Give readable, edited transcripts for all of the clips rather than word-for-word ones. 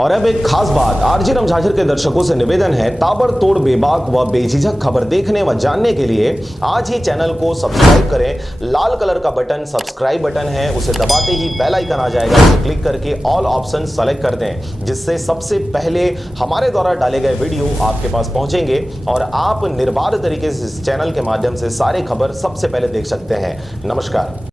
और अब एक खास बात, आरजे रमझाझर के दर्शकों से निवेदन है, ताबड़तोड़ बेबाक व बेझिझक खबर देखने व जानने के लिए आज ही चैनल को सब्सक्राइब करें। लाल कलर का बटन सब्सक्राइब बटन है, उसे दबाते ही बेल आइकन आ जाएगा, उसे क्लिक करके ऑल ऑप्शन सेलेक्ट कर दें, जिससे सबसे पहले हमारे द्वारा डाले गए वीडियो आपके पास पहुंचेंगे और आप निर्बाध तरीके से इस चैनल के माध्यम से सारे खबर सबसे पहले देख सकते हैं। नमस्कार।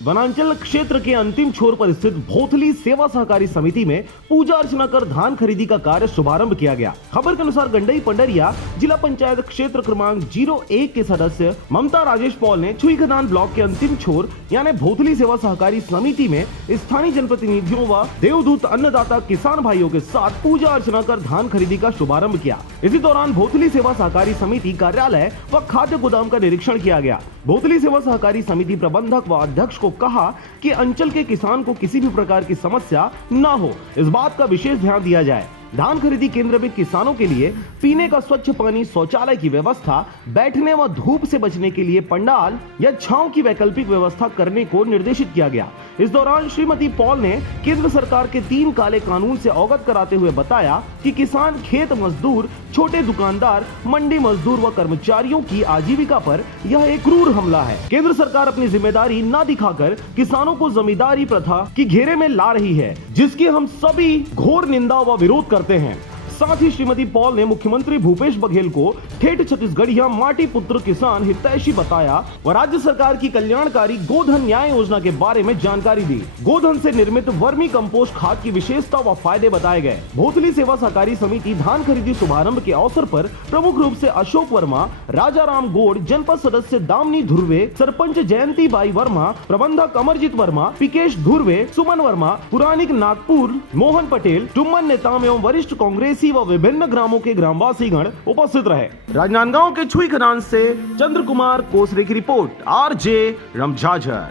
वनांचल क्षेत्र के अंतिम छोर पर स्थित भोथली सेवा सहकारी समिति में पूजा अर्चना कर धान खरीदी का कार्य शुभारंभ किया गया। खबर के अनुसार गंडई पंडरिया जिला पंचायत क्षेत्र क्रमांक 01 के सदस्य ममता राजेश पॉल ने छुईखदान ब्लॉक के अंतिम छोर यानी भोथली सेवा सहकारी समिति में स्थानीय जनप्रतिनिधियों व देवदूत अन्नदाता किसान भाइयों के साथ पूजा अर्चना कर धान खरीदी का शुभारंभ किया। इसी दौरान भोथली सेवा सहकारी समिति कार्यालय व खाद्य गोदाम का निरीक्षण किया गया। भोथली सेवा सहकारी समिति प्रबंधक व अध्यक्ष को कहा कि अंचल के किसान को किसी भी प्रकार की समस्या न हो, इस बात का विशेष ध्यान दिया जाए। धान खरीदी केंद्र में किसानों के लिए पीने का स्वच्छ पानी, शौचालय की व्यवस्था, बैठने व धूप से बचने के लिए पंडाल या छांव की वैकल्पिक व्यवस्था करने को निर्देशित किया गया। इस दौरान श्रीमती पॉल ने केंद्र सरकार के 3 काले कानून से अवगत कराते हुए बताया कि किसान, खेत मजदूर, छोटे दुकानदार, मंडी मजदूर व कर्मचारियों की आजीविका पर यह एक क्रूर हमला है। केंद्र सरकार अपनी जिम्मेदारी न दिखाकर किसानों को जमींदारी प्रथा की घेरे में ला रही है, जिसकी हम सभी घोर निंदा व विरोध करते हैं। साथ ही श्रीमती पॉल ने मुख्यमंत्री भूपेश बघेल को ठेठ छत्तीसगढ़िया माटी पुत्र किसान हितैषी बताया व राज्य सरकार की कल्याणकारी गोधन न्याय योजना के बारे में जानकारी दी। गोधन से निर्मित वर्मी कंपोस्ट खाद की विशेषता व फायदे बताए गए। भोथली सेवा सहकारी समिति धान खरीदी शुभारंभ के अवसर पर प्रमुख रूप से अशोक वर्मा, राजा राम गोड़, जनपद सदस्य दामनी धुर्वे, सरपंच जयंती बाई वर्मा, प्रबंधक अमरजीत वर्मा, पिकेश धुर्वे, सुमन वर्मा, पुरानिक नागपुर, मोहन पटेल, टुम्मन नेताम एवं वरिष्ठ कांग्रेसी व विभिन्न ग्रामों के ग्रामवासी गण उपस्थित रहे। राजनांदगांव के छुईखदान से चंद्र कुमार कोसरे की रिपोर्ट, आरजे रमझाझर।